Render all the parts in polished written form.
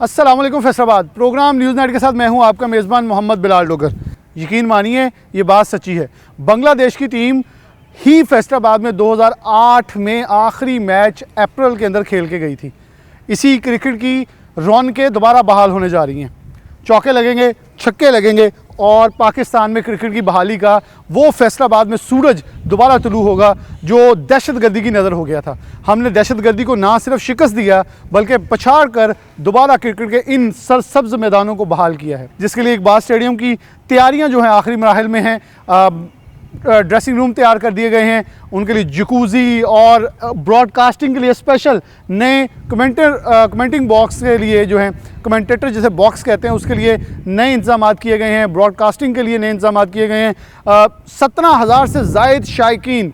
अस्सलाम वालेकुम Faisalabad programme news night के साथ मैं हूं आपका मेज़बान मोहम्मद बिलाल डोगर। यकीन मानिए ये बात सच्ची है। बांग्लादेश की टीम ही फैसलाबाद में 2008 में आखिरी मैच अप्रैल के अंदर खेल के गई थी। इसी क्रिकेट की रौनकें दोबारा बहाल होने जा रही हैं। चौके लगेंगे, छक्के लगेंगे और पाकिस्तान में क्रिकेट की बहाली का वो फैसलाबाद में सूरज दोबारा तुलू होगा जो दहशतगर्दी की नज़र हो गया था। हमने दहशतगर्दी को ना सिर्फ शिकस्त दिया बल्कि पछाड़ कर दोबारा क्रिकेट के इन सरसब्ज मैदानों को बहाल किया है, जिसके लिए इकबाल स्टेडियम की तैयारियां जो हैं आखिरी मराहल में हैं। ड्रेसिंग रूम तैयार कर दिए गए हैं, उनके लिए जकूज़ी और ब्रॉडकास्टिंग के लिए स्पेशल नए कमेंटिंग बॉक्स के लिए जो है कमेंटेटर जैसे बॉक्स कहते हैं उसके लिए नए इंतजाम किए गए हैं। ब्रॉडकास्टिंग के लिए नए इंतजाम किए गए हैं। 17,000 से ज़ायद शायकीन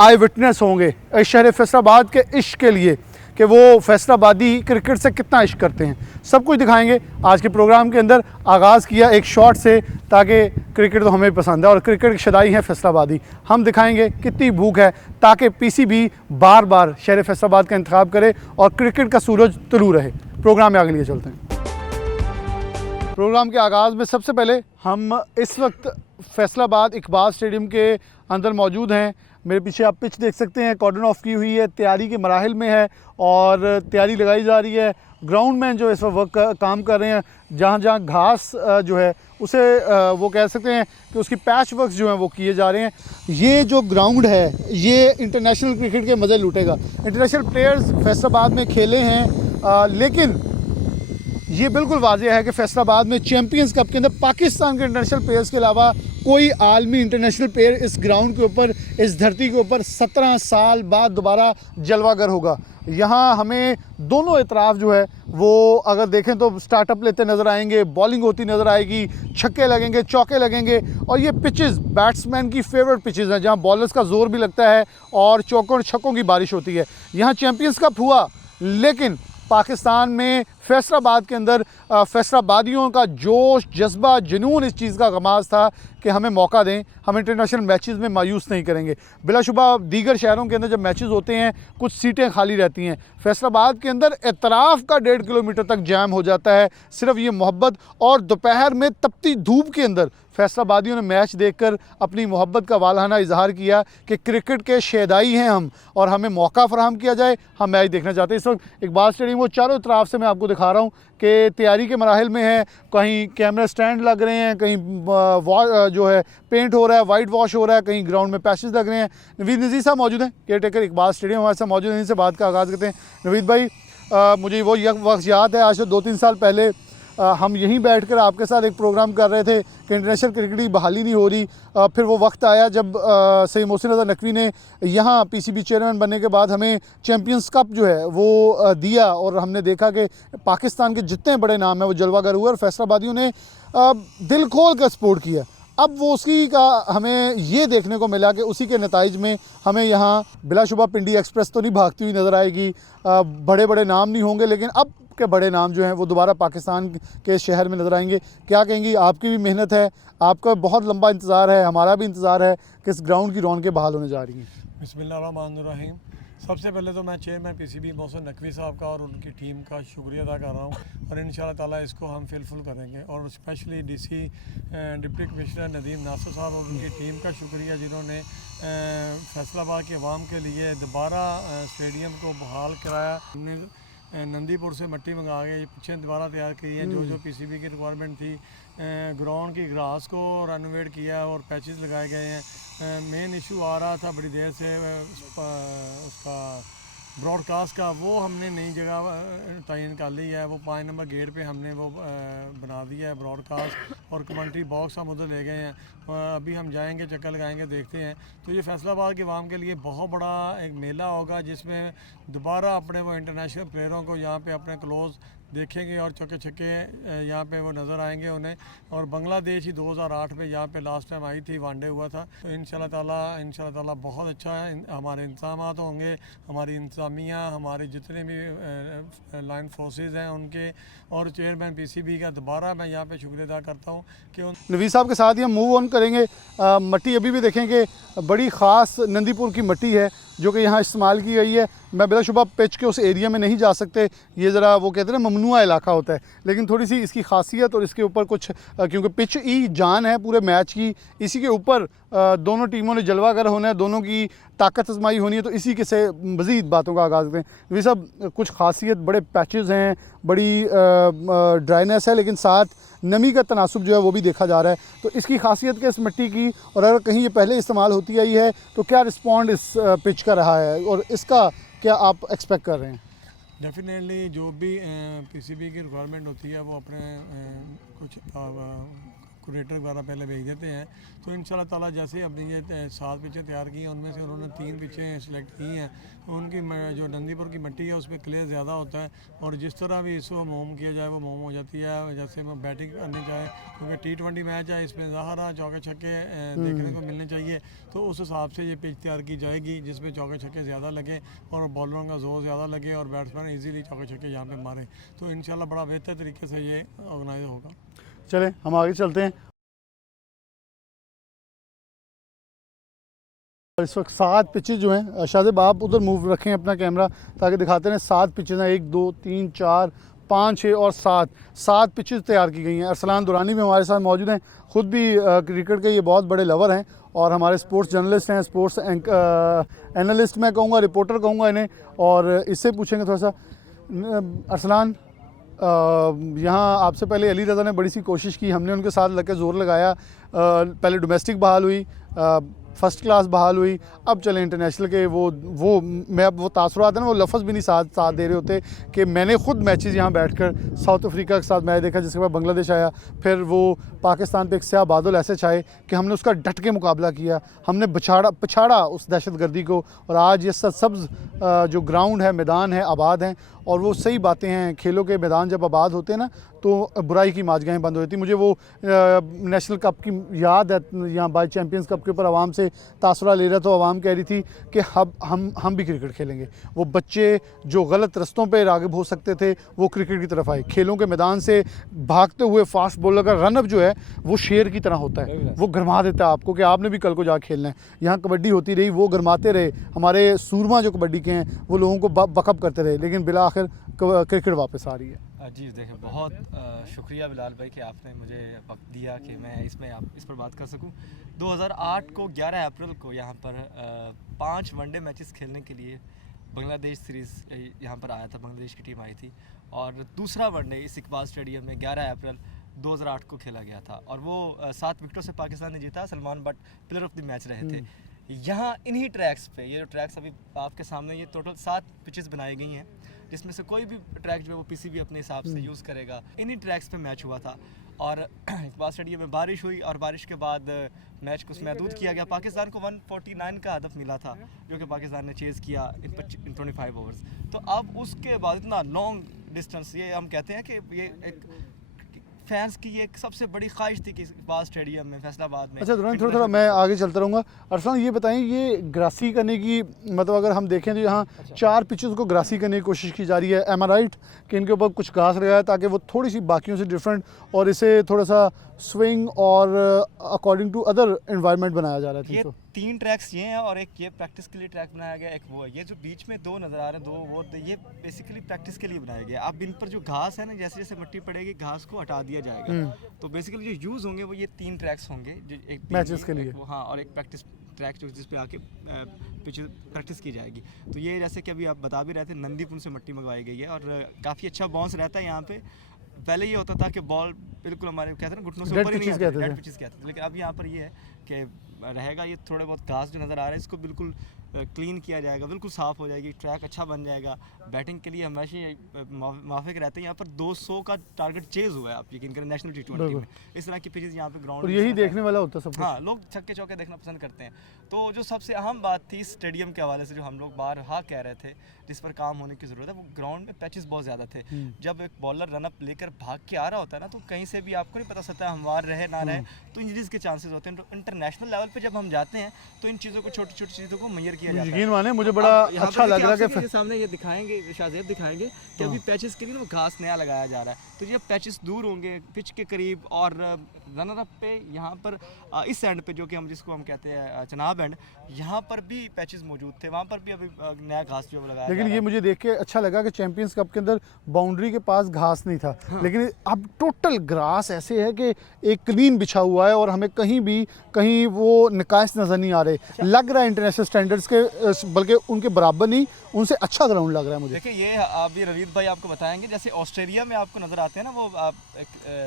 आई विटनेस होंगे इस शहर फैसलाबाद के इश्क के लिए कि वो फैसलाबादी क्रिकेट से कितना इश्क करते हैं। सब कुछ दिखाएंगे आज के प्रोग्राम के अंदर। आगाज़ किया एक शॉट से ताकि क्रिकेट तो हमें पसंद है और क्रिकेट की शदाई है फैसलाबादी। हम दिखाएंगे कितनी भूख है ताकि पीसीबी बार बार शहर फैसलाबाद का इंतखाब करे और क्रिकेट का सूरज तुलू रहे। प्रोग्राम में आगे लिए चलते हैं। प्रोग्राम के आगाज़ में सबसे पहले हम इस वक्त फैसलाबाद इकबाल स्टेडियम के अंदर मौजूद हैं। मेरे पीछे आप पिच देख सकते हैं, कॉर्डन ऑफ की हुई है, तैयारी के मराहिल में है और तैयारी लगाई जा रही है। ग्राउंड मैन जो इस वक्त काम कर रहे हैं, जहाँ जहाँ घास जो है उसे वो कह सकते हैं कि उसकी पैच वर्क्स जो हैं वो किए जा रहे हैं। ये जो ग्राउंड है ये इंटरनेशनल क्रिकेट के मज़े लूटेगा। इंटरनेशनल प्लेयर्स फैसलाबाद में खेले हैं, लेकिन ये बिल्कुल वाज़ेह है कि फैसलाबाद में चैम्पियंस कप के अंदर पाकिस्तान के इंटरनेशनल प्लेयर्स के अलावा कोई आलमी इंटरनेशनल प्लेयर इस ग्राउंड के ऊपर, इस धरती के ऊपर 17 साल बाद दोबारा जलवागर होगा। यहाँ हमें दोनों इतराफ़ जो है वो अगर देखें तो स्टार्टअप लेते नज़र आएंगे, बॉलिंग होती नज़र आएगी, छक्के लगेंगे, चौके लगेंगे। और ये पिचेस बैट्समैन की फेवरेट पिचेस हैं जहाँ बॉलर्स का जोर भी लगता है और चौकों और छक्कों की बारिश होती है। यहाँ चैम्पियंस कप हुआ लेकिन पाकिस्तान में फैसलाबाद के अंदर फैसलाबादियों का जोश, जज्बा, जुनून इस चीज़ का गमाज़ था कि हमें मौका दें, हम इंटरनेशनल मैचेस में मायूस नहीं करेंगे। बिलाशुबा दीगर शहरों के अंदर जब मैचेस होते हैं कुछ सीटें खाली रहती हैं, फैसलाबाद के अंदर एतराफ़ का 1.5 किलोमीटर तक जैम हो जाता है। सिर्फ ये मोहब्बत और दोपहर में तपती धूप के अंदर फैसलाबादियों ने मैच देखकर अपनी मोहब्बत का वालहाना इजहार किया कि क्रिकेट के शेदाई हैं हम और हमें मौका फराहम किया जाए, हम मैच देखना चाहते हैं। इस वक्त इकबाल स्टेडियम वो चारों तरफ से मैं आपको दिखा रहा हूँ कि तैयारी के मराहिल में है। कहीं कैमरा स्टैंड लग रहे हैं, कहीं जो है पेंट हो रहा है, वाइट वॉश हो रहा है, कहीं ग्राउंड में पैसेज लग रहे हैं। नवीद नज़ीर साहब मौजूद हैं, केयर टेकर इकबाल स्टेडियम हमारे साथ मौजूद हैं। इनसे बात का आगाज़ करते हैं। नवीद भाई, मुझे वो वक्त याद है आज से 2-3 साल पहले हम यहीं बैठकर आपके साथ एक प्रोग्राम कर रहे थे कि इंटरनेशनल क्रिकेट की बहाली नहीं हो रही। फिर वो वक्त आया जब सईद मोहसिन रज़ा नकवी ने यहाँ पीसीबी चेयरमैन बनने के बाद हमें चैम्पियंस कप जो है वो दिया और हमने देखा कि पाकिस्तान के जितने बड़े नाम हैं वो जलवागर हुए और फैसलाबादियों ने दिल खोल कर सपोर्ट किया। अब वो उसी का हमें ये देखने को मिला कि उसी के नताइज में हमें यहाँ बिलाशुबा पिंडी एक्सप्रेस तो नहीं भागती हुई नज़र आएगी, बड़े बड़े नाम नहीं होंगे, लेकिन अब के बड़े नाम जो हैं वो दोबारा पाकिस्तान के शहर में नज़र आएंगे। क्या कहेंगी? आपकी भी मेहनत है, आपका बहुत लंबा इंतज़ार है, हमारा भी इंतज़ार है कि इस ग्राउंड की रौनकें बहाल होने जा रही हैं। बिस्मिल्लाहिर्रहमानिर्रहीम। सबसे पहले तो मैं चेयरमैन पीसीबी मोहसिन नकवी साहब का और उनकी टीम का शुक्रिया अदा कर रहा हूँ और इंशाअल्लाह ताला इसको हम फिलफुल करेंगे। और specially DC deputy commissioner Nadeem Nasir साहब और उनकी टीम का शुक्रिया जिन्होंने फैसलाबाद के अवाम के लिए दोबारा स्टेडियम को बहाल कराया। हमने नंदीपुर से मिट्टी मंगा के पीछे दोबारा तैयार की है जो पीसीबी की रिक्वायरमेंट थी। ग्राउंड की ग्रास को रेनोवेट किया और पैचेस लगाए गए हैं। मेन इशू आ रहा था बड़ी देर से उसका ब्रॉडकास्ट का, वो हमने नई जगह तयन कर ली है। वो 5 नंबर गेट पे हमने वो बना दिया है ब्रॉडकास्ट और कमेंट्री बॉक्स हम उधर ले गए हैं। अभी हम जाएंगे, चक्कर लगाएंगे, देखते हैं। तो ये फैसलाबाद के अवाम के लिए बहुत बड़ा एक मेला होगा जिसमें दोबारा अपने वो इंटरनेशनल प्लेयरों को यहाँ पे अपने क्लोज़ देखेंगे और चौके छक्के यहाँ पे वो नज़र आएंगे उन्हें। और बांग्लादेश ही 2008 में यहाँ पे लास्ट टाइम आई थी, वनडे हुआ था। तो इंशाल्लाह ताला बहुत अच्छा है। हमारे इंतजाम होंगे, हमारी इंतज़ामिया, हमारे जितने भी लाइन फोर्सेस हैं उनके और चेयरमैन पीसीबी का दोबारा मैं यहाँ पे शुक्रिया अदा करता हूँ। हूँ कि नवीद साहब के साथ ही हम मूव ऑन करेंगे। मट्टी अभी भी देखें कि बड़ी ख़ास नंदीपुर की मट्टी है जो कि यहाँ इस्तेमाल की गई है। मैं बिलाशुबा पिच के उस एरिया में नहीं जा सकते, ये ज़रा वो कहते हैं ना ममनुआ इलाका होता है, लेकिन थोड़ी सी इसकी खासियत और इसके ऊपर कुछ क्योंकि पिच ही जान है पूरे मैच की, इसी के ऊपर दोनों टीमों ने जलवागर होना है, दोनों की ताकत आजमाई होनी है, तो इसी के से मज़ीद बातों का आगाज़ करते हैं। वे सब कुछ खासियत, बड़े पैचेस हैं, बड़ी ड्राइनेस है, लेकिन साथ नमी का तनासुब जो है वो भी देखा जा रहा है। तो इसकी खासियत क्या इस मिट्टी की, और अगर कहीं ये पहले इस्तेमाल होती आई है तो क्या रिस्पॉन्ड इस पिच का रहा है और इसका क्या आप एक्सपेक्ट कर रहे हैं? डेफिनेटली जो भी पीसीबी की रिक्वायरमेंट होती है वो अपने कुछ कुरेटर वगैरह पहले भेज देते हैं। तो इंशाल्लाह ताला जैसे अपनी ये 7 पिचें तैयार की हैं उनमें से उन्होंने 3 पिचें सिलेक्ट की हैं। उनकी जो नंदीपुर की मिट्टी है उसमें क्ले ज़्यादा होता है और जिस तरह भी इसको मोम किया जाए वो मोम हो जाती है। जैसे वो बैटिंग करनी चाहे क्योंकि T20 मैच है, इसमें ज़ाहिर चौके छक्के देखने को मिलने चाहिए, तो उस हिसाब से ये पिच तैयार की जाएगी जिसमें चौके छक्के ज़्यादा लगे और बॉलरों का जोर ज़्यादा लगे और बैट्समैन ईजीली चौके छक्के यहाँ पे मारे। तो इंशाल्लाह बड़ा बेहतर तरीके से ये ऑर्गेनाइज होगा। चलें हम आगे चलते हैं। इस वक्त 7 पिचेज जो हैं, शाहजेब आप उधर मूव रखें अपना कैमरा ताकि दिखाते रहें। 7 पिचेज हैं, 1 2 3 4 5 6 और 7 पिचेज तैयार की गई हैं। अरसलान दुरानी भी हमारे साथ मौजूद हैं, ख़ुद भी क्रिकेट के ये बहुत बड़े लवर हैं और हमारे स्पोर्ट्स जर्नलिस्ट हैं, स्पोर्ट्स एनालिस्ट मैं कहूँगा, रिपोर्टर कहूँगा इन्हें, और इससे पूछेंगे थोड़ा सा। अरसलान, यहाँ आपसे पहले अली रज़ा ने बड़ी सी कोशिश की, हमने उनके साथ लग के ज़ोर लगाया। पहले डोमेस्टिक बहाल हुई, फ़र्स्ट क्लास बहाल हुई, अब चले इंटरनेशनल के वो मैं अब वो तासुरात है ना, वो लफ्ज़ भी नहीं साथ दे रहे होते कि मैंने ख़ुद मैचेस यहाँ बैठकर साउथ अफ्रीका के साथ मैच देखा, जिसके बाद बांग्लादेश आया, फिर वो पाकिस्तान पे एक स्याह बादल ऐसे छाए कि हमने उसका डट के मुकाबला किया, हमने पछाड़ा उस दहशतगर्दी को, और आज ये सब्ज़ जो ग्राउंड है, मैदान है, आबाद हैं। और वो सही बातें हैं, खेलों के मैदान जब आबाद होते हैं ना तो बुराई की माजगाहें बंद हो जाती। मुझे वो नेशनल कप की याद है, यहाँ बाई चैम्पियंस कप के ऊपर आवाम से तासुरा ले रहा, तो आवाम कह रही थी कि हम भी क्रिकेट खेलेंगे। वो बच्चे जो गलत रस्तों पे राग़िब हो सकते थे वो क्रिकेट की तरफ आए। खेलों के मैदान से भागते हुए फास्ट बॉलर का रनअप जो है वो शेर की तरह होता है, वो गरमा देता है आपको कि आपने भी कल को जा खेलना है। यहाँ कबड्डी होती रही, वो गरमाते रहे, हमारे सूरमा जो कबड्डी के हैं वो लोगों को बकअप करते रहे, लेकिन बिला आखिर क्रिकेट वापस आ रही है। जी देखिए, बहुत शुक्रिया बिलाल भाई कि आपने मुझे वक्त दिया कि मैं इस पर बात कर सकूं। 2008 को 11 अप्रैल को यहाँ पर 5 वनडे मैचेस खेलने के लिए बांग्लादेश सीरीज़ यहाँ पर आया था, बांग्लादेश की टीम आई थी, और दूसरा वनडे इस इकबाल स्टेडियम में 11 अप्रैल 2008 को खेला गया था और वो 7 विकेटों से पाकिस्तान ने जीता। Salman but player of the match रहे थे। यहाँ इन्हीं ट्रैक्स पे, ये जो ट्रैक्स अभी आपके सामने, ये टोटल 7 पिचेस बनाई गई हैं, जिसमें से कोई भी ट्रैक जो है वो पीसीबी अपने हिसाब से यूज़ करेगा। इन्हीं ट्रैक्स पे मैच हुआ था और इकबाल स्टेडियम में बारिश हुई और बारिश के बाद मैच को महदूद किया गया। पाकिस्तान को 149 का हदफ मिला था जो कि पाकिस्तान ने चेज़ किया इन 25 ओवर्स। तो अब उसके बाद इतना लॉन्ग डिस्टेंस, ये हम कहते हैं कि ये एक फैंस की एक सबसे बड़ी ख्वाहिश थी कि इकबाल स्टेडियम में, फैसलाबाद में। अच्छा थोड़ा मैं आगे चलता रहूँगा। अरसलान ये बताएं, ये ग्रासी करने की मतलब अगर हम देखें तो यहाँ 4 पिचेस को ग्रासी करने की कोशिश की जा रही है। एम आई राइट कि इनके ऊपर कुछ घास लगाया ताकि वो थोड़ी सी बाकियों से डिफरेंट और इसे थोड़ा सा स्विंग और अकॉर्डिंग टू अदर एनवायरनमेंट बनाया जा रहा है? ये 3 ट्रैक्स ये हैं और एक ये प्रैक्टिस के लिए ट्रैक बनाया गया, एक वो है। ये जो बीच में 2 नज़र आ रहे हैं, 2 वो ये बेसिकली प्रैक्टिस के लिए बनाया गया। अब इन पर जो घास है ना, जैसे जैसे मिट्टी पड़ेगी घास को हटा दिया जाएगा। तो बेसिकली जो यूज़ होंगे वो ये 3 ट्रैक्स होंगे, एक मैचेस के लिए, हाँ, और एक प्रैक्टिस ट्रैक जो जिस पे आके पिच प्रैक्टिस की जाएगी। तो ये जैसे कि अभी आप बता भी रहे थे, नंदीपुर से मिट्टी मंगवाई गई है और काफ़ी अच्छा बाउंस रहता है यहाँ पे। पहले ये होता था कि बॉल बिल्कुल हमारे कहते हैं ना घुटनों से ऊपर ही नहीं आती, डेड पिचेस कहते थे, लेकिन अब यहाँ पर ये है कि रहेगा, ये थोड़े बहुत घास जो नज़र आ रहे हैं इसको बिल्कुल क्लीन किया जाएगा, बिल्कुल साफ़ हो जाएगी, ट्रैक अच्छा बन जाएगा। बैटिंग के लिए हमेशा माफिक रहते हैं। यहाँ पर 200 का टारगेट चेज़ हुआ है, आप यकीन करें, नेशनल T20 में इस तरह की पिचेस यहाँ पे ग्राउंड और यही देखने वाला होता है सब। हाँ, लोग छक्के चौके देखना पसंद करते हैं। तो जो सबसे अहम बात थी स्टेडियम के हवाले से जो हम लोग बारहा कह रहे थे जिस पर काम होने की ज़रूरत है, वो ग्राउंड में पैचेस बहुत ज़्यादा थे। जब एक बॉलर रनअप लेकर भाग के आ रहा होता है ना, तो कहीं से भी आपको नहीं पता सकता हमवार रहे ना रहे, तो इंजरीज के चांसेस होते हैं। तो इंटरनेशनल लेवल लेवल पे जब हम जाते हैं तो इन चीज़ों को, छोटी छोटी चीज़ों को मैयर किया जाता है। यकीन माने मुझे बड़ा अब यहाँ अच्छा पर लग रहा है देखिए, कि आपके सामने ये दिखाएंगे, शाहजेब दिखाएंगे कि अभी पैचेस के लिए ना वो घास नया लगाया जा रहा है, तो जब पैचेस दूर होंगे पिच के करीब और रनर अप पे यहाँ पर इस एंड पे जो कि हम जिसको हम कहते हैं चनाब एंड, यहाँ पर भी पैचेस मौजूद थे, वहाँ पर भी अभी नया घास जो लगाया लेकिन जा ये रहा मुझे देख के अच्छा लगा कि चैंपियंस कप के अंदर बाउंड्री के पास घास नहीं था, लेकिन अब टोटल ग्रास ऐसे है कि एक क्लीन बिछा हुआ है और हमें कहीं वो निकास नज़र नहीं आ रहे। लग रहा है इंटरनेशनल स्टैंडर्ड्स के, बल्कि उनके बराबर नहीं, उनसे अच्छा ग्राउंड लग रहा है मुझे। देखिए ये अभी रवीद भाई आपको बताएंगे, जैसे ऑस्ट्रेलिया में आपको नज़र आते हैं ना वो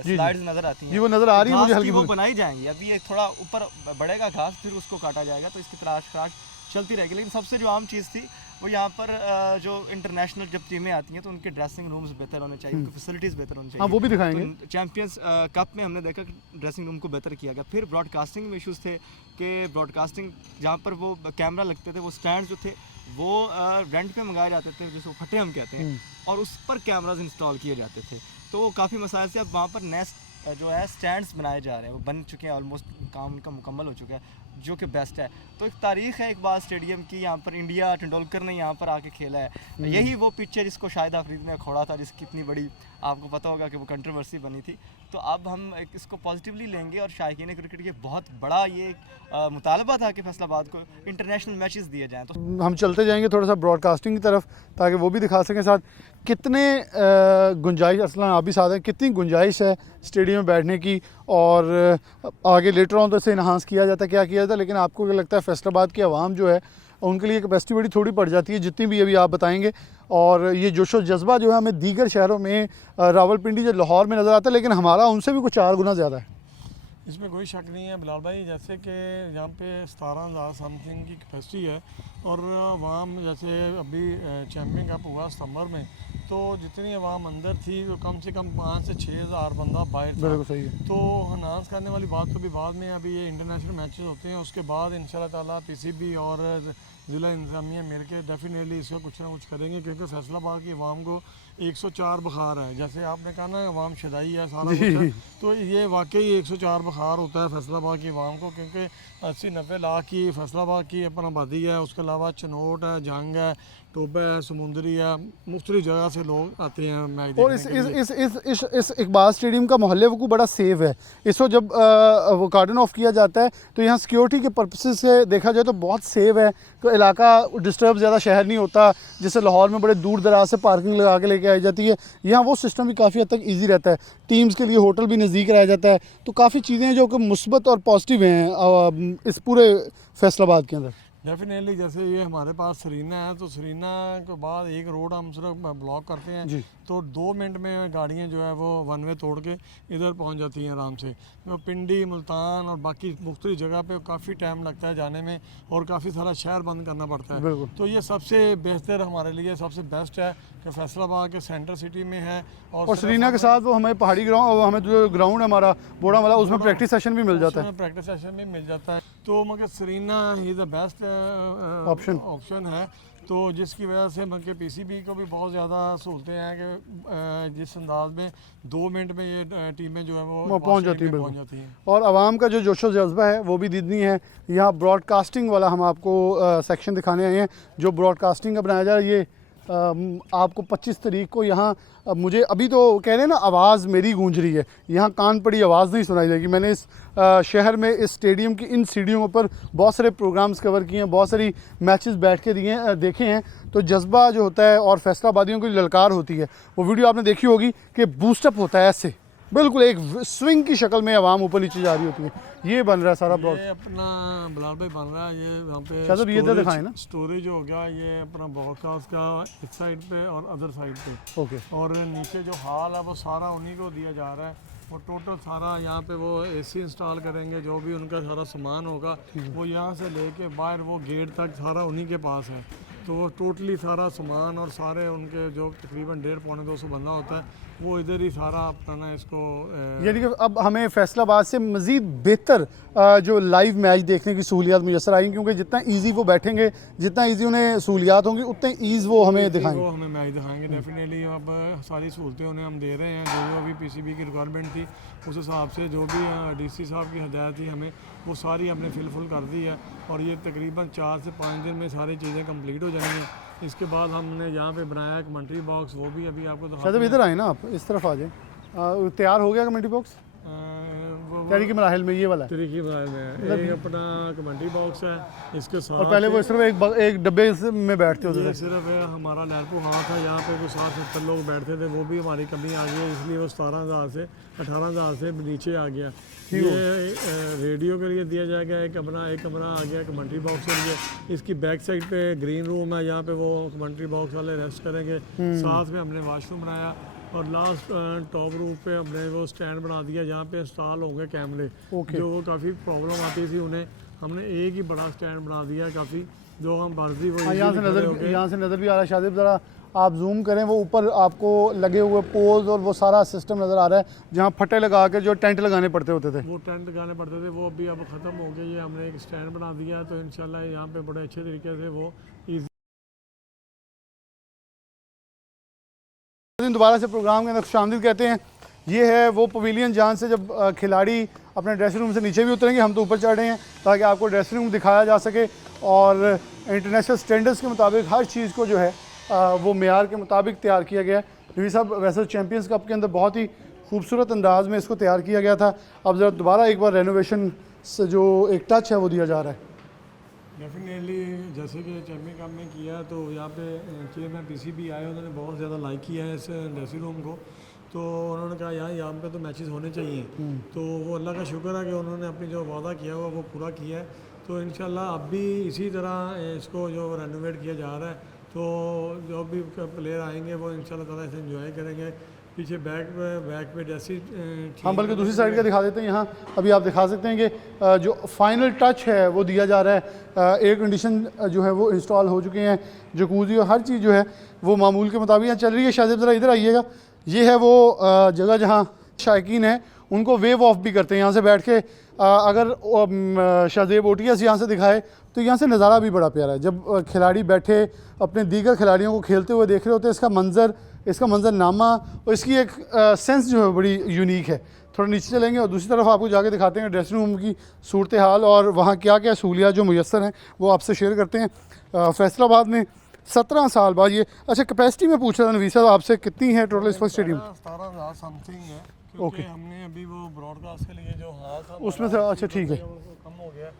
स्लाइड्स नज़र आती हैं, जी वो नज़र आ रही है घास मुझे की हल्की वो फुल्की। बनाई जाएंगी। अभी ये थोड़ा ऊपर बढ़ेगा घास, फिर उसको काटा जाएगा, तो इसकी तलाश चलती रहेगी। लेकिन सबसे जो आम चीज़ थी वो यहाँ पर जो इंटरनेशनल जब टीमें आती हैं तो उनके ड्रेसिंग रूम्स बेहतर होने चाहिए, उनकी फैसिलिटीज़ बेहतर होनी चाहिए। हाँ वो भी दिखाएंगे। तो चैंपियंस कप में हमने देखा कि ड्रेसिंग रूम को बेहतर किया गया। फिर ब्रॉडकास्टिंग में इश्यूज़ थे कि ब्रॉडकास्टिंग जहाँ पर वो कैमरा लगते थे, वो स्टैंड जो थे वो रेंट पे मंगाए जाते थे, जिसको फटे हम कहते हैं, और उस पर कैमराज इंस्टॉल किए जाते थे, तो वो काफ़ी मसाइल से अब वहाँ पर नेक्स्ट जो है स्टैंड्स बनाए जा रहे हैं, वो बन चुके हैं, ऑलमोस्ट काम उनका मुकम्मल हो चुका है, जो कि बेस्ट है। तो एक तारीख है इकबाल स्टेडियम की, यहाँ पर इंडिया तेंदुलकर ने यहाँ पर आके खेला है। यही वो पिच है जिसको शाहिद अफरीदी ने खोड़ा था, जिसकी इतनी बड़ी आपको पता होगा कि वो कंट्रोवर्सी बनी थी। तो अब हम इसको पॉजिटिवली लेंगे और शायकीन क्रिकेट के बहुत बड़ा ये मुतालबा था कि फैसलाबाद को इंटरनेशनल मैचेस दिए जाएँ। तो हम चलते जाएंगे थोड़ा सा ब्रॉडकास्टिंग की तरफ, ताकि वो भी दिखा सकें साथ कितने गुंजाइश, असलन आप भी साथ हैं, कितनी गुंजाइश है स्टेडियम में बैठने की, और आगे लेटर ऑन तो इसे इन्हांस किया जाता है, क्या किया जाता है। लेकिन आपको क्या लगता है फैसलाबाद की आवाम जो है उनके लिए कैपेसिटी बड़ी थोड़ी पड़ जाती है, जितनी भी अभी आप बताएंगे। और ये जोश व जज्बा जो है हमें दीगर शहरों में, रावलपिंडी जो लाहौर में नज़र आता है, लेकिन हमारा उनसे भी कुछ 4 गुना ज़्यादा है। इसमें कोई शक नहीं है बिलाल भाई, जैसे कि यहाँ पे 17,000 समथिंग की कैपेसिटी है, और वहाँ जैसे अभी चैम्पियन कप हुआ सितंबर में, तो जितनी आवाम अंदर थी वो कम से कम 5 से 6,000 बंदा बाहर था। बिल्कुल सही है। तो अनाउंस करने वाली बात तो भी बाद में, अभी ये इंटरनेशनल मैचेस होते हैं, उसके बाद इंशाल्लाह ताला पीसीबी और ज़िला इंतज़ामिया मिल के डेफिनेटली इसका कुछ ना कुछ करेंगे, क्योंकि फैसलाबाद की आवाम को 104 बुखार है। जैसे आपने कहा ना आवाम शदाई है, सारा कुछ है, तो ये वाकई 104 बुखार होता है फैसलाबाद की आवाम को, क्योंकि 80-90 लाख की फैसलाबाद की अपन आबादी है। उसके अलावा चनोट है, जंग है, टोबा है, समुंदरी है, मुख्तलिफ जगह से लोग आते हैं मैच और देखने के लिए। इस इकबाल स्टेडियम का मोहल्ले को बड़ा सेफ है। इसको जब वो कार्डन ऑफ किया जाता है तो यहाँ सिक्योरिटी के पर्पसेस से देखा जाए तो बहुत सेफ है, तो इलाका डिस्टर्ब ज़्यादा शहर नहीं होता, जैसे लाहौर में बड़े दूर दराज से पार्किंग लगा के लेके आई जाती है। यहाँ वो सिस्टम भी काफ़ी हद तक ईजी रहता है, टीम्स के लिए होटल भी नज़दीक रह जाता है, तो काफ़ी चीज़ें हैं जो कि मुस्बत और पॉजिटिव हैं इस पूरे फैसलाबाद के अंदर। डेफिनेटली जैसे ये हमारे पास सरीना है, तो सरीना के बाद एक रोड हम सिर्फ ब्लॉक करते हैं, तो 2 मिनट में गाड़ियाँ जो है वो वन वे तोड़ के इधर पहुंच जाती हैं आराम से। तो पिंडी, मुल्तान और बाकी मुख्तलिफ जगह पे काफ़ी टाइम लगता है जाने में, और काफ़ी सारा शहर बंद करना पड़ता है। तो ये सबसे बेहतर हमारे लिए सबसे बेस्ट है कि फैसलाबाद के सेंटर सिटी में है, और सरीना के साथ वो हमें पहाड़ी ग्राउंड, हमें जो ग्राउंड है हमारा बोड़ा वाला, उसमें प्रैक्टिस सेशन भी मिल जाता है। प्रैक्टिस सेशन भी मिल जाता है, तो मगर सरीना ही द बेस्ट ऑप्शन है। तो जिसकी वजह से मतलब पीसीबी को भी बहुत ज़्यादा सहूलतें हैं कि जिस अंदाज में 2 मिनट में ये टीमें जो है वो पहुंच जाती हैं। और आवाम का जो जोशो जज्बा है वो भी दिखनी है। यहाँ ब्रॉडकास्टिंग वाला हम आपको सेक्शन दिखाने आए हैं, जो ब्रॉडकास्टिंग का बनाया जा रहा है। ये आपको 25 तारीख को यहाँ, मुझे अभी तो कह रहे हैं ना आवाज़ मेरी गूंज रही है, यहाँ कान पड़ी आवाज़ नहीं सुनाई देगी। मैंने इस शहर में इस स्टेडियम की इन सीढ़ियों पर बहुत सारे प्रोग्राम्स कवर किए हैं, बहुत सारी मैचेस बैठ के देखे हैं, तो जज्बा जो होता है और फैसलाबादियों की ललकार होती है, वो वीडियो आपने देखी होगी कि बूस्टअप होता है ऐसे, बिल्कुल एक स्विंग की शक्ल में आवाम ऊपर नीचे जा रही होती है। ये बन रहा है सारा ये अपना बिलाल भाई बन रहा है, ये यहाँ पे शायद ये तो दिखाएं ना, स्टोरेज हो गया ये अपना ब्रॉडकास्ट का इस साइड पे और अदर साइड पे। ओके। और नीचे जो हॉल है वो सारा उन्हीं को दिया जा रहा है, वो टोटल सारा यहाँ पे वो एसी इंस्टॉल करेंगे, जो भी उनका सारा सामान होगा वो यहाँ से लेके बाहर वो गेट तक सारा उन्हीं के पास है। तो वो टोटली सारा सामान और सारे उनके जो तकरीबन 150-200 बंदा होता है वो इधर ही सारा अपना ना इसको यानी कि अब हमें फैसलाबाद से मज़ीद बेहतर जो लाइव मैच देखने की सहूलियात मुयसर आएंगी, क्योंकि जितना इजी वो बैठेंगे, जितना इजी उन्हें सहूलियात होंगी, उतने ईज़ वो हमें दिखाएंगे। वो हमें मैच दिखाएंगे डेफिनेटली। अब सारी सहूलतें उन्हें हम दे रहे हैं, जो भी पीसीबी की रिक्वायरमेंट थी उस हिसाब से, जो भी डीसी साहब की हदायत थी हमें वो सारी हमने फिल कर दी है और ये तकरीबन 4 से 5 दिन में सारी चीज़ें कंप्लीट हो जाएंगी। इसके बाद हमने यहाँ पे बनाया कमेंट्री बॉक्स, वो भी अभी आपको दिखाते शायद हैं। इधर आए ना आप, इस तरफ आ जाए। तैयार हो गया कमेंट्री बॉक्स तैयारी के मराहल में, ये वाला है। तरीके में एक अपना कमेंट्री बॉक्स है, इसके साथ और पहले वो सिर्फ एक डब्बे में बैठते होते ये थे। सिर्फ है हमारा लैरपू हाँ था, यहाँ पे कुछ 60-70 लोग बैठते थे, वो भी हमारी कमी आ गई है, इसलिए वो 17,000 से 18,000 से नीचे आ गया। ये रेडियो के लिए दिया जाएगा एक कमरा आ गया कमेंट्री बॉक्स के लिए। इसकी बैक साइड पे ग्रीन रूम है, यहाँ पे वो कमेंट्री बॉक्स वाले रेस्ट करेंगे। साथ में हमने वाशरूम बनाया और लास्ट टॉप रूफ पे हमने वो स्टैंड बना दिया जहाँ पे इंस्टॉल होंगे कैमरे। जो वो काफ़ी प्रॉब्लम आती थी उन्हें, हमने एक ही बड़ा स्टैंड बना दिया है काफ़ी, जो हम मर्जी वो यहाँ से नज़र भी आ रहा है। शादिब ज़रा आप जूम करें, वो ऊपर आपको लगे हुए पोल्स और वो सारा सिस्टम नज़र आ रहा है, जहाँ फटे लगा के जो टेंट लगाने पड़ते होते थे। वो टेंट लगाने पड़ते थे, वो अभी अब ख़त्म हो गए। ये हमने एक स्टैंड बना दिया है, तो इंशाल्लाह यहाँ पे बड़े अच्छे तरीके से वो दोबारा से प्रोग्राम के अंदर खुशामदीद कहते हैं। ये है वो पवेलियन जहाँ से जब खिलाड़ी अपने ड्रेसिंग रूम से नीचे भी उतरेंगे, हम तो ऊपर चढ़ रहे हैं ताकि आपको ड्रेसिंग रूम दिखाया जा सके और इंटरनेशनल स्टैंडर्ड्स के मुताबिक हर चीज़ को जो है वो मेयार के मुताबिक तैयार किया गया है। नबी साहब, वैसे चैम्पियंस कप के अंदर बहुत ही खूबसूरत अंदाज में इसको तैयार किया गया था, अब ज़रा दोबारा एक बार रेनोवेशन से जो एक टच है वो दिया जा रहा है। डेफिनेटली जैसे कि चैम्पियन कप में किया, तो यहाँ पे चेयरमैन पीसीबी आए, उन्होंने बहुत ज़्यादा लाइक किया है इस ड्रेसिंग रूम को। तो उन्होंने कहा यहाँ पे तो मैचेस होने चाहिए। तो वो अल्लाह का शुक्र है कि उन्होंने अपनी जो वादा किया हुआ वो पूरा किया है। तो इंशाल्लाह अब भी इसी तरह इसको जो रेनोवेट किया जा रहा है, तो जो भी प्लेयर आएंगे वो इंशाल्लाह ताला इसे एंजॉय करेंगे। पीछे बैक पे जैसी हम बल्कि दूसरी साइड का दिखा देते हैं। यहाँ अभी आप दिखा सकते हैं कि जो फाइनल टच है वो दिया जा रहा है। एयर कंडीशन जो है वो इंस्टॉल हो चुके हैं, जकूज़ी और हर चीज़ जो है वो मामूल के मुताबिक यहाँ चल रही है। शायद ज़रा इधर आइएगा, ये है वो जगह जहाँ शायकीन है उनको वेव ऑफ भी करते हैं। यहाँ से बैठ के अगर शाहजेब ओटीएस यहाँ से दिखाए तो यहाँ से नज़ारा भी बड़ा प्यारा है। जब खिलाड़ी बैठे अपने दीगर खिलाड़ियों को खेलते हुए देख रहे होते हैं, इसका मंजरनामा और इसकी एक सेंस जो है बड़ी यूनिक है। थोड़ा नीचे चलेंगे और दूसरी तरफ आपको जाके दिखाते हैं ड्रेसिंग रूम की सूरत हाल और वहाँ क्या क्या सहूलियात जो मुयस्सर हैं वो आपसे शेयर करते हैं। फैसलाबाद में 17 साल बाद ये, अच्छा कैपेसिटी में पूछ रहा था नवीद साहब आपसे, कितनी है टोटल इस पर स्टेडियम? 17,000 समथिंग है, क्योंकि हमने अभी वो ब्रॉडकास्ट के लिए जो हाल था उसमें से, अच्छा ठीक है, कम हो गया।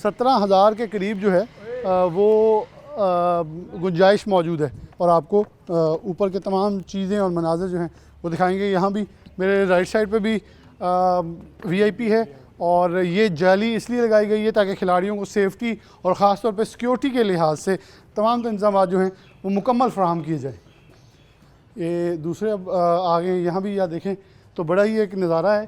17,000 के करीब जो है वो गुंजाइश मौजूद है और आपको ऊपर के तमाम चीज़ें और मनाज़र जो हैं वो दिखाएंगे। यहाँ भी मेरे राइट साइड पे भी वीआईपी है और ये जाली इसलिए लगाई गई है ताकि खिलाड़ियों को सेफ्टी और ख़ास तौर पे सिक्योरिटी के लिहाज से तमाम इंतजाम जो हैं वो मुकम्मल फराहम किए जाए। ये दूसरे अब आगे यहाँ भी यहाँ देखें तो बड़ा ही एक नज़ारा है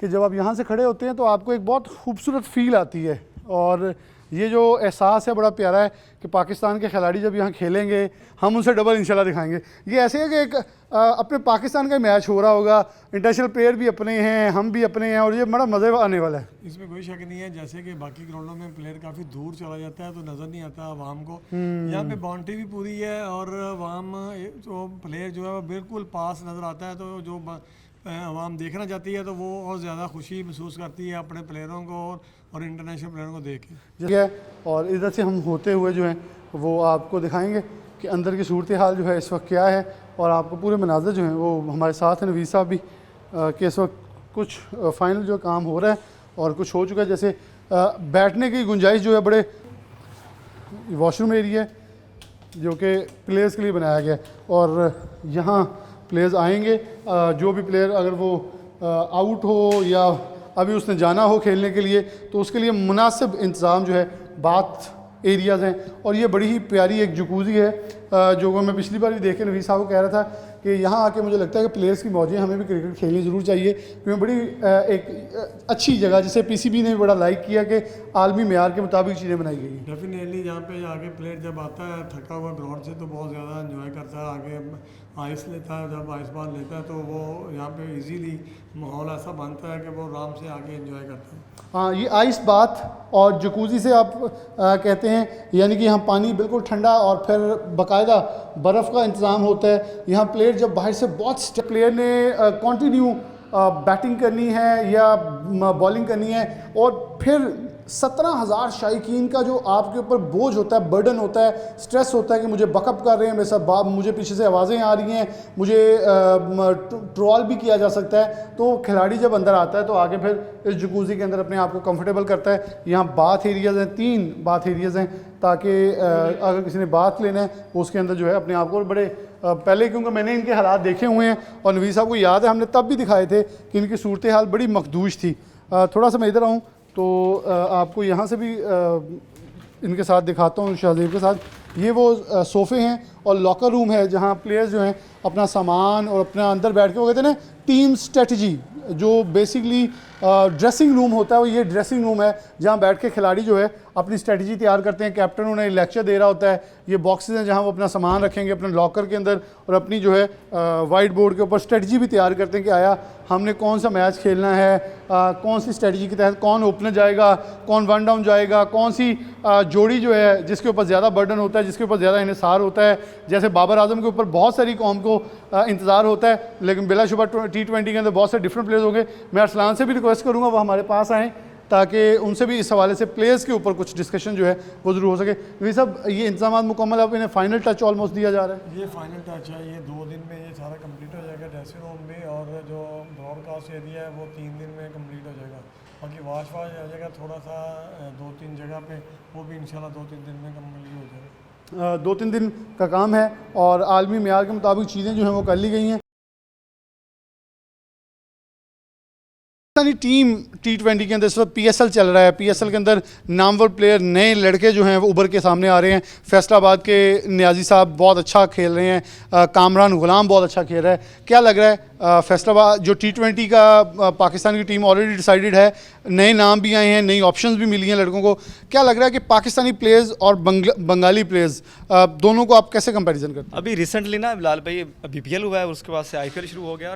कि जब आप यहाँ से खड़े होते हैं तो आपको एक बहुत खूबसूरत फ़ील आती है और ये जो एहसास है बड़ा प्यारा है कि पाकिस्तान के खिलाड़ी जब यहाँ खेलेंगे हम उनसे डबल इंशाल्लाह दिखाएंगे। ये ऐसे है कि एक अपने पाकिस्तान का मैच हो रहा होगा, इंटरनेशनल प्लेयर भी अपने हैं, हम भी अपने हैं और ये बड़ा मज़े आने वाला है। इसमें कोई शक नहीं है, जैसे कि बाकी ग्राउंडों में प्लेयर काफ़ी दूर चला जाता है तो नज़र नहीं आता आवाम को। यहाँ पे बाउंड्री भी पूरी है और आवाम जो प्लेयर जो है वो बिल्कुल पास नज़र आता है, तो जो आवाम देखना चाहती है तो वो और ज़्यादा खुशी महसूस करती है अपने प्लेयरों को और इंटरनेशनल प्लेयरों को देख के। है और इधर से हम होते हुए जो हैं वो आपको दिखाएंगे कि अंदर की सूरत हाल जो है इस वक्त क्या है और आपको पूरे मनाज़र जो हैं वो हमारे साथ हैं नवीद साहब भी कि इस वक्त कुछ फाइनल जो काम हो रहा है और कुछ हो चुका है। जैसे बैठने की गुंजाइश जो है, बड़े वॉशरूम एरिया है जो कि प्लेयर्स के लिए बनाया गया है और यहाँ प्लेयर्स आएंगे, जो भी प्लेयर अगर वो आउट हो या अभी उसने जाना हो खेलने के लिए तो उसके लिए मुनासिब इंतज़ाम जो है, बाथ एरियाज़ हैं और ये बड़ी ही प्यारी एक जकूज़ी है जो मैं पिछली बार भी देख के नवीद साहब को कह रहा था कि यहाँ आके मुझे लगता है कि प्लेयर्स की मौजें हमें भी क्रिकेट खेलनी ज़रूर चाहिए, क्योंकि बड़ी एक अच्छी जगह जिसे पीसीबी ने भी बड़ा लाइक किया कि आलमी मेयार के मुताबिक चीज़ें बनाई गई हैं। डेफिनेटली यहाँ पे आके प्लेयर जब आता है थका हुआ ग्राउंड से तो बहुत ज़्यादा एंजॉय करता है, आगे आइस लेता है, जब आइस बार लेता है तो वो यहाँ पे इजीली माहौल ऐसा बनता है कि वो आराम से आके एंजॉय करता है। हाँ, ये आइस बाथ और जकूज़ी से आप कहते हैं, यानी कि यहाँ पानी बिल्कुल ठंडा और फिर बाकायदा बर्फ़ का इंतज़ाम होता है। यहाँ प्लेयर जब बाहर से बहुत प्लेयर ने कंटिन्यू बैटिंग करनी है या बॉलिंग करनी है, और फिर 17,000 शायकीन का जो आपके ऊपर बोझ होता है, बर्डन होता है, स्ट्रेस होता है कि मुझे बकअप कर रहे हैं मेरे साथ, मुझे पीछे से आवाज़ें आ रही हैं, मुझे ट्रोल भी किया जा सकता है। तो खिलाड़ी जब अंदर आता है तो आगे फिर इस जकूज़ी के अंदर अपने आप को कंफर्टेबल करता है। यहाँ बाथ एरियाज़ हैं, 3 बाथ एरियाज़ हैं, ताकि अगर किसी ने बाथ लेना है उसके अंदर जो है अपने आप को बड़े पहले, क्योंकि मैंने इनके हालात देखे हुए हैं और नवीद साहब को याद है हमने तब भी दिखाए थे कि इनकी सूरत हाल बड़ी मखदूश थी। थोड़ा सा मैं इधर आऊँ तो आपको यहाँ से भी इनके साथ दिखाता हूँ, शाहजेब के साथ। ये वो सोफ़े हैं और लॉकर रूम है जहाँ प्लेयर्स जो हैं अपना सामान और अपना अंदर बैठ के, वो कहते हैं ना टीम स्ट्रेटजी, जो बेसिकली ड्रेसिंग रूम होता है, वो ये ड्रेसिंग रूम है जहाँ बैठ के खिलाड़ी जो है अपनी स्ट्रेटजी तैयार करते हैं। कैप्टन उन्हें लेक्चर दे रहा होता है। ये बॉक्सेस हैं जहाँ वो अपना सामान रखेंगे अपने लॉकर के अंदर, और अपनी जो है वाइट बोर्ड के ऊपर स्ट्रेटजी भी तैयार करते हैं कि आया हमने कौन सा मैच खेलना है, कौन सी स्ट्रेटजी के तहत कौन ओपनर जाएगा, कौन वन डाउन जाएगा, कौन सी जोड़ी जो है जिसके ऊपर ज़्यादा बर्डन होता है, जिसके ऊपर ज़्यादा इन्हिसार होता है। जैसे बाबर आजम के ऊपर बहुत सारी कौम को इंतज़ार होता है, लेकिन बिलाशुबा T20 के अंदर बहुत से डिफरेंट प्लेयर्स होंगे। मैं अरसलान से भी रिक्वेस्ट करूँगा वो हमारे पास आएँ ताकि उनसे भी इस हवाले से प्लेयर्स के ऊपर कुछ डिस्कशन जो है वो ज़रूर हो सके। नवीद साहब, ये इंतजाम मुकम्मल, अब इन्हें फाइनल टच ऑलमोस्ट दिया जा रहा है? ये फाइनल टच है, ये 2 दिन में ये सारा कंप्लीट हो जाएगा, ड्रेसिंग रूम भी, और जो ब्रॉडकास्ट एरिया है वो 3 दिन में कंप्लीट हो जाएगा। बाकी वाश आ जाएगा थोड़ा सा 2-3 जगह पे, वो भी इंशाल्लाह 2-3 दिन में कंप्लीट हो जाएगा। 2-3 दिन का काम है और आलमी मेयार के मुताबिक चीज़ें जो हैं वो कर ली गई हैं। टीम T20 के अंदर इस वक्त PSL चल रहा है। PSL के अंदर नामवर प्लेयर, नए लड़के जो हैं वो उभर के सामने आ रहे हैं। फैसलाबाद के नियाजी साहब बहुत अच्छा खेल रहे हैं, कामरान गुलाम बहुत अच्छा खेल रहा है। क्या लग रहा है फैसलाबाद जो T20 का पाकिस्तान की टीम ऑलरेडी डिसाइडेड है, नए नाम भी आए हैं, नई ऑप्शंस भी मिली हैं लड़कों को, क्या लग रहा है कि पाकिस्तानी प्लेयर्स और बंगाली प्लेयर्स दोनों को आप कैसे कंपैरिजन करते हैं? अभी रिसेंटली ना बिलाल भाई BPL हुआ है, उसके बाद से IPL शुरू हो गया,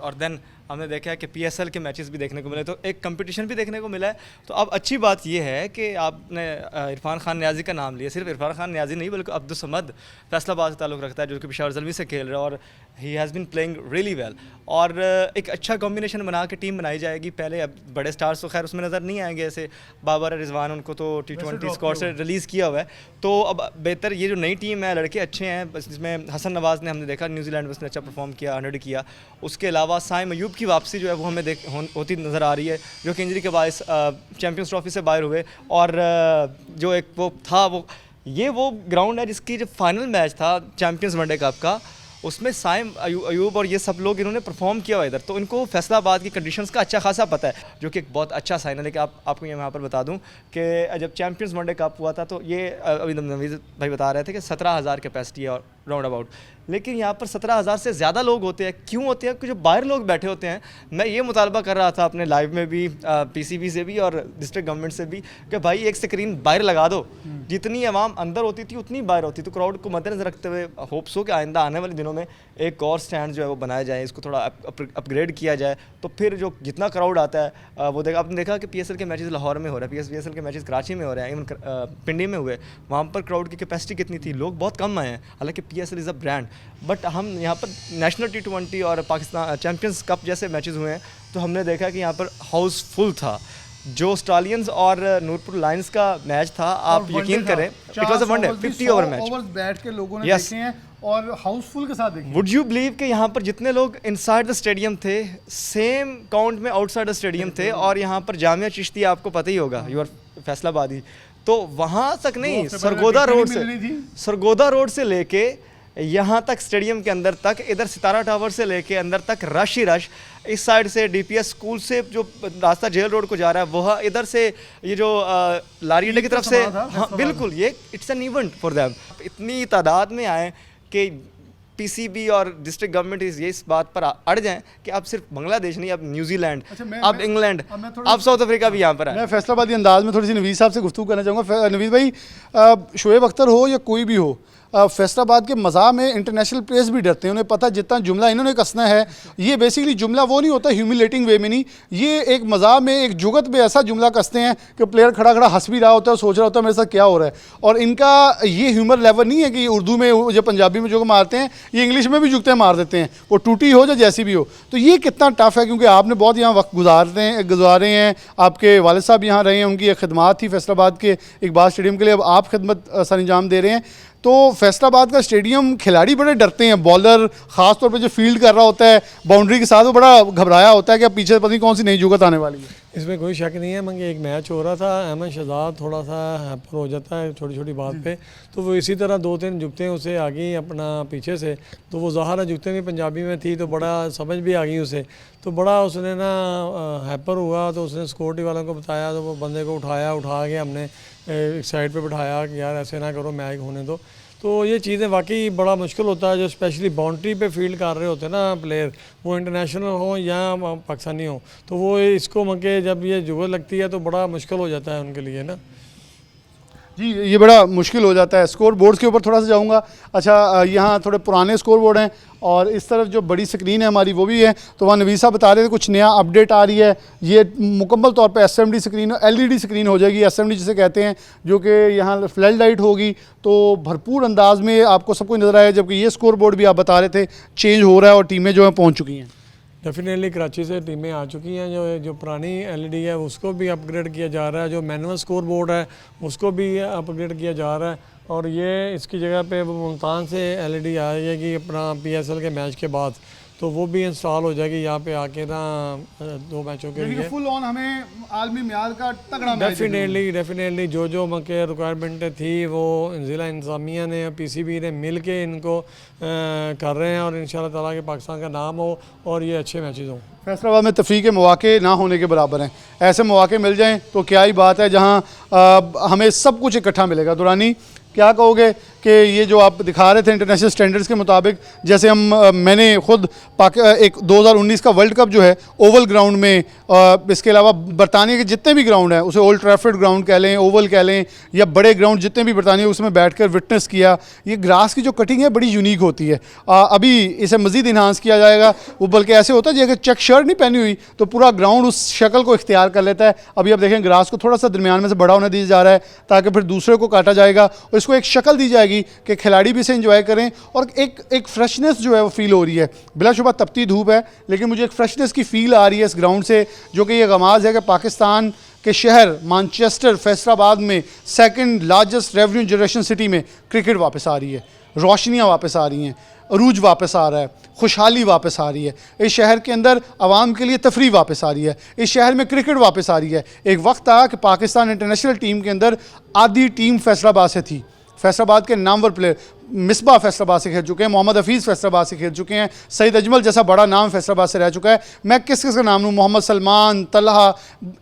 और देन हमने देखा है कि PSL के मैचेस भी देखने को मिले, तो एक कंपटीशन भी देखने को मिला है। तो अब अच्छी बात यह है कि आपने इरफान खान नियाज़ी का नाम लिया। सिर्फ इरफान खान नियाज़ी नहीं बल्कि अब्दुल समद फैसलाबाद से ताल्लुक़ रखता है, जो कि पेशावर ज़ल्मी से खेल रहा है, और he has been playing really well. और एक अच्छा कॉम्बिनेशन बना के टीम बनाई जाएगी। पहले अब बड़े स्टार्स तो खैर उसमें नज़र नहीं आएंगे, ऐसे बाबर रिजवान, उनको तो T20 स्क्वाड से रिलीज़ किया हुआ है। तो अब बेहतर ये जो नई टीम है, लड़के अच्छे हैं, बस इसमें हसन नवाज़ ने हमने देखा न्यूजीलैंड में उसने अच्छा परफॉर्म किया, 100 किया। उसके अलावा साइम अयूब की वापसी जो है वो हमें होती नज़र आ रही है, जो कि इंजरी के बायस चैम्पियंस ट्रॉफी से बाहर हुए। और जो एक वो था वो ग्राउंड है जिसकी जो फाइनल मैच था चैम्पियंस वनडे कप का, उसमें साइम अयूब और ये सब लोग इन्होंने परफॉर्म किया हुआ इधर, तो इनको फैसलाबाद की कंडीशंस का अच्छा खासा पता है, जो कि एक बहुत अच्छा साइन है। लेकिन आपको यहाँ पर बता दूं कि जब चैम्पियंस वनडे कप हुआ था तो ये अभी नवीद भाई बता रहे थे कि 17,000 कैपेसिटी है और राउंड अबाउट, लेकिन यहाँ पर 17,000 से ज़्यादा लोग होते हैं। क्यों होते हैं? क्योंकि जो बाहर लोग बैठे होते हैं। मैं ये मुतालबा कर रहा था अपने लाइव में भी, PCB से भी और डिस्ट्रिक्ट गवर्नमेंट से भी, कि भाई एक स्क्रीन बाहर लगा दो। जितनी आवाम अंदर होती थी उतनी बाहर होती, तो क्राउड को मद्देनजर रखते हुए होप्स हो कि आइंदा आने वाले दिनों में एक और स्टैंड जो है वो बनाया जाए, इसको थोड़ा अपग्रेड किया जाए, तो फिर जो जितना क्राउड आता है वो आपने देखा कि PSL के मैचेस लाहौर में हो रहे हैं, PSL के मैचेस कराची में हो रहे हैं, इवन पिंडी में हुए, वहाँ पर क्राउड की कैपेसिटी कितनी थी? लोग बहुत कम आए हैं। हालांकि PSL is a brand, but हम यहाँ पर नेशनल T20 और पाकिस्तान चैम्पियंस कप जैसे मैचेस हुए हैं तो हमने देखा कि यहाँ पर हाउसफुल था। जो स्टालियंस और नूरपुर लायंस का मैच था, आप यकीन करें, it was a one day 50 over match, overs बैठ के लोगों ने Yes. देखे हैं और हाउसफुल के साथ देखे। वुड यू बिलीव कि यहाँ पर जितने लोग इनसाइड द स्टेडियम थे, सेम काउंट में आउटसाइड द स्टेडियम थे। और यहाँ पर जामिया चिश्ती आपको पता ही होगा, यूर फैसलाबादी, तो वहाँ तक नहीं, सरगोदा रोड से लेके यहाँ तक स्टेडियम के अंदर तक, इधर सितारा टावर से लेके अंदर तक रश ही रश। इस साइड से DPS स्कूल से जो रास्ता जेल रोड को जा रहा है वह, इधर से ये जो लारी अड्डे की तरफ से, हाँ बिल्कुल, ये it's an event for them. इतनी तादाद में आए कि PCB और डिस्ट्रिक्ट गवर्नमेंट इस बात पर अड़ जाएं कि अब सिर्फ बांग्लादेश नहीं, अब न्यूजीलैंड, अब इंग्लैंड, अब साउथ अफ्रीका भी यहाँ पर है। मैं फैसलाबादी अंदाज में थोड़ी सी नवीद साहब से गुफ्तगू करना चाहूँगा। नवीद भाई, शोएब अख्तर हो या कोई भी हो, फैसलाबाद के मज़ा में इंटरनेशनल प्लेयर्स भी डरते हैं, उन्हें पता जितना जुमला इन्होंने कसना है, ये बेसिकली जुमला वो नहीं होता ह्यूमिलेटिंग वे में नहीं, ये एक मज़ा में एक जुगत में ऐसा जुमला कसते हैं कि प्लेयर खड़ा खड़ा हंस भी रहा होता है, सोच रहा होता है मेरे साथ क्या हो रहा है। और इनका ये ह्यूमर लेवल नहीं है कि उर्दू में जो पंजाबी में जो मारते हैं ये इंग्लिश में भी जुगते मार देते हैं, वो टूटी हो या जैसी भी हो। तो ये कितना टफ है, क्योंकि आपने बहुत यहाँ वक्त गुजारे हैं, आपके वालिद साहब यहाँ रहे हैं, उनकी एक खिदमत थी फैसलाबाद के इकबाल स्टेडियम के लिए, अब आप खिदमत सर अंजाम दे रहे हैं। तो फैसलाबाद का स्टेडियम खिलाड़ी बड़े डरते हैं, बॉलर ख़ास तौर पे जो फील्ड कर रहा होता है बाउंड्री के साथ, वो बड़ा घबराया होता है कि अब पीछे पता नहीं कौन सी नई जुगत आने वाली है। इसमें कोई शक नहीं है, मगर एक मैच हो रहा था, अहमद शहजाद थोड़ा सा हैपर हो जाता है छोटी छोटी बात पे, तो वो इसी तरह 2-3 जुगतें उसे आ गई अपना पीछे से, तो वो ज़ाहिर है जुगतें भी पंजाबी में थी तो बड़ा समझ भी आ गई उसे, तो बड़ा उसने ना हैपर हुआ, तो उसने सिक्योरिटी वालों को बताया, तो वो बंदे को उठा के हमने एक साइड पे बिठाया कि यार ऐसे ना करो, मैच होने दो। तो ये चीज़ें वाकई बड़ा मुश्किल होता है, जो स्पेशली बाउंड्री पे फील्ड कर रहे होते हैं ना प्लेयर, वो इंटरनेशनल हो या पाकिस्तानी हो, तो वो इसको मके जब ये जुगत लगती है तो बड़ा मुश्किल हो जाता है उनके लिए ना। जी ये बड़ा मुश्किल हो जाता है। स्कोर बोर्ड्स के ऊपर थोड़ा सा जाऊंगा। अच्छा, यहाँ थोड़े पुराने स्कोर बोर्ड हैं और इस तरफ जो बड़ी स्क्रीन है हमारी वो भी है, तो वहाँ नवीसा बता रहे थे कुछ नया अपडेट आ रही है। ये मुकम्मल तौर पे एसएमडी स्क्रीन, एलईडी स्क्रीन हो जाएगी, एसएमडी जिसे कहते हैं, जो कि यहाँ फ्लैश लाइट होगी, तो भरपूर अंदाज में आपको सब कुछ नज़र आएगा। जबकि ये स्कोर बोर्ड भी आप बता रहे थे चेंज हो रहा है और टीमें जो हैं पहुँच चुकी हैं। डेफिनेटली कराची से टीमें आ चुकी हैं, जो पुरानी एलईडी है उसको भी अपग्रेड किया जा रहा है, जो मैनुअल स्कोर बोर्ड है उसको भी अपग्रेड किया जा रहा है, और ये इसकी जगह पे वो मुल्तान से एलईडी आएगी अपना पीएसएल के मैच के बाद, तो वो भी इंस्टॉल हो जाएगी यहाँ पे आके ना 2 मैचों के लिए। फुल ऑन हमें आलमी म्यार का तगड़ा डेफिनेटली जो मके रिक्वायरमेंट थी वो ज़िला इंतज़ामिया ने पीसीबी ने मिल के इनको कर रहे हैं, और इंशाल्लाह ताला के पाकिस्तान का नाम हो और ये अच्छे मैचेस हों। फैसलाबाद में तफरीक के मौके ना होने के बराबर हैं। ऐसे मौके मिल जाएं तो क्या ही बात है, जहां हमें सब कुछ इकट्ठा मिलेगा। दुरानी क्या कहोगे कि ये जो आप दिखा रहे थे इंटरनेशनल स्टैंडर्ड्स के मुताबिक, जैसे मैंने खुद एक 2019 का वर्ल्ड कप जो है ओवल ग्राउंड में, इसके अलावा बरतानिया के जितने भी ग्राउंड हैं, उसे ओल्ड ट्रैफर्ड ग्राउंड कह लें, ओवल कह लें, या बड़े ग्राउंड जितने भी बरतानिया, उसमें बैठकर विटनेस किया। ये ग्रास की जो कटिंग है बड़ी यूनिक होती है। अभी इसे मज़ीद इन्हांस किया जाएगा, वो बल्कि ऐसे होता है जैसे चेक शर्ट नहीं पहनी हुई तो पूरा ग्राउंड उस शक्ल को इख्तियार कर लेता है। अभी आप देखें ग्रास को थोड़ा सा दरमियान में से बड़ा होने दिया जा रहा है ताकि फिर दूसरे को काटा जाएगा और इसको एक शक्ल दी जाएगी कि खिलाड़ी भी इसे एंजॉय करें, और एक फ्रेशनेस जो है वो फील हो रही है। बिलाशुबा तपती धूप है, लेकिन मुझे एक फ्रेशनेस की फील आ रही है इस ग्राउंड से, जो कि ये गमाज़ है कि पाकिस्तान के शहर मैनचेस्टर फैसलाबाद में second largest revenue generation city में क्रिकेट वापस आ रही है, रोशनियाँ वापस आ रही हैं, अरूज वापस आ रहा है, खुशहाली वापस आ रही है। इस शहर के अंदर आवाम के लिए तफरी वापस आ रही है, इस शहर में क्रिकेट वापस आ रही है। एक वक्त था कि पाकिस्तान इंटरनेशनल टीम के अंदर आधी टीम फैसलाबाद से थी। फैसलाबाद के नामवर प्लेयर मिसबा फैसलाबाद से खेल चुके हैं, मोहम्मद हफीज़ फैसलाबाद से खेल चुके हैं, सईद अजमल जैसा बड़ा नाम फैसलाबाद से रह चुका है। मैं किस किस का नाम लूँ, मोहम्मद सलमान, तलहा,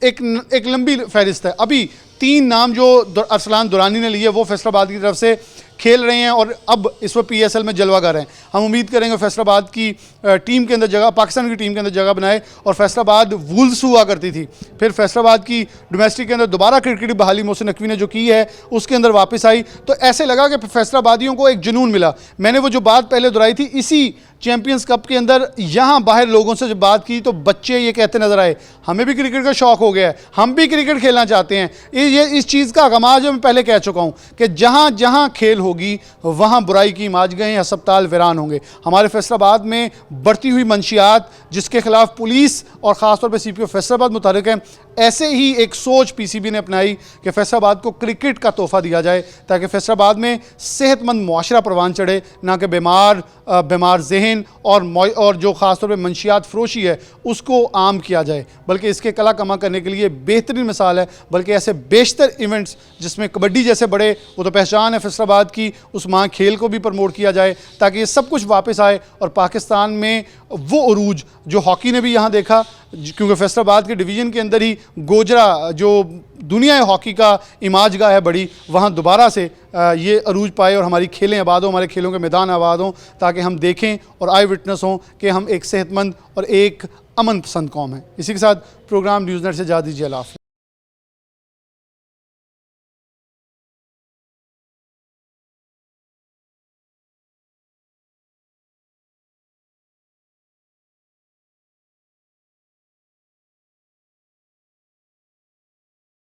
एक लंबी फहरिस्त है। अभी 3 नाम जो अरसलान दुरानी ने लिए वो फैसलाबाद की तरफ से खेल रहे हैं और अब इस वक्त पीएसएल में जलवागर हैं। हम उम्मीद करेंगे फैसलाबाद की टीम के अंदर जगह, पाकिस्तान की टीम के अंदर जगह बनाए। और फैसलाबाद वुल्स हुआ करती थी, फिर फैसलाबाद की डोमेस्टिक के अंदर दोबारा क्रिकेट की बहाली मोहसिन नकवी ने जो की है उसके अंदर वापस आई, तो ऐसे लगा कि फैसलाबादियों को एक जुनून मिला। मैंने वो जो बात पहले दोहराई थी इसी चैंपियंस कप के अंदर, यहाँ बाहर लोगों से जब बात की तो बच्चे ये कहते नज़र आए हमें भी क्रिकेट का शौक़ हो गया है, हम भी क्रिकेट खेलना चाहते हैं। ये इस चीज़ का आगाज मैं पहले कह चुका हूँ कि जहाँ जहाँ खेल होगी वहाँ बुराई की इमाजगहें, अस्पताल वीरान होंगे। हमारे फैसलाबाद में बढ़ती हुई मंशियात जिसके खिलाफ पुलिस और ख़ासतौर पर CPO फैसलाबाद मुतहरिक है, ऐसे ही एक सोच PCB ने अपनाई कि फैसलाबाद को क्रिकेट का तोहफ़ा दिया जाए ताकि फैसलाबाद में सेहतमंद मुआशरा परवान चढ़े, ना कि बीमार जहन और जो ख़ासतौर पर मंशियात फ़रोशी है उसको आम किया जाए, बल्कि इसके कला कमा करने के लिए बेहतरीन मिसाल है। बल्कि ऐसे बेशतर इवेंट्स जिसमें कबड्डी जैसे बड़े, वो तो पहचान है फैसलाबाद की, उस माँ खेल को भी प्रमोट किया जाए ताकि ये सब कुछ वापस आए और पाकिस्तान में वो अरूज जो हॉकी ने भी यहाँ देखा, क्योंकि फैसलाबाद के डिवीज़न के अंदर ही गोजरा जो दुनिया हॉकी का इमाजगाह है बड़ी, वहाँ दोबारा से ये अरूज पाए और हमारी खेलें आबाद हों, हमारे खेलों के मैदान आबाद हों, ताकि हम देखें और आई विटनेस हों कि हम एक सेहतमंद और एक अमन पसंद कौम है। इसी के साथ प्रोग्राम न्यूज़ नेट से जा दीजिए। अल्लाह हाफ़िज़।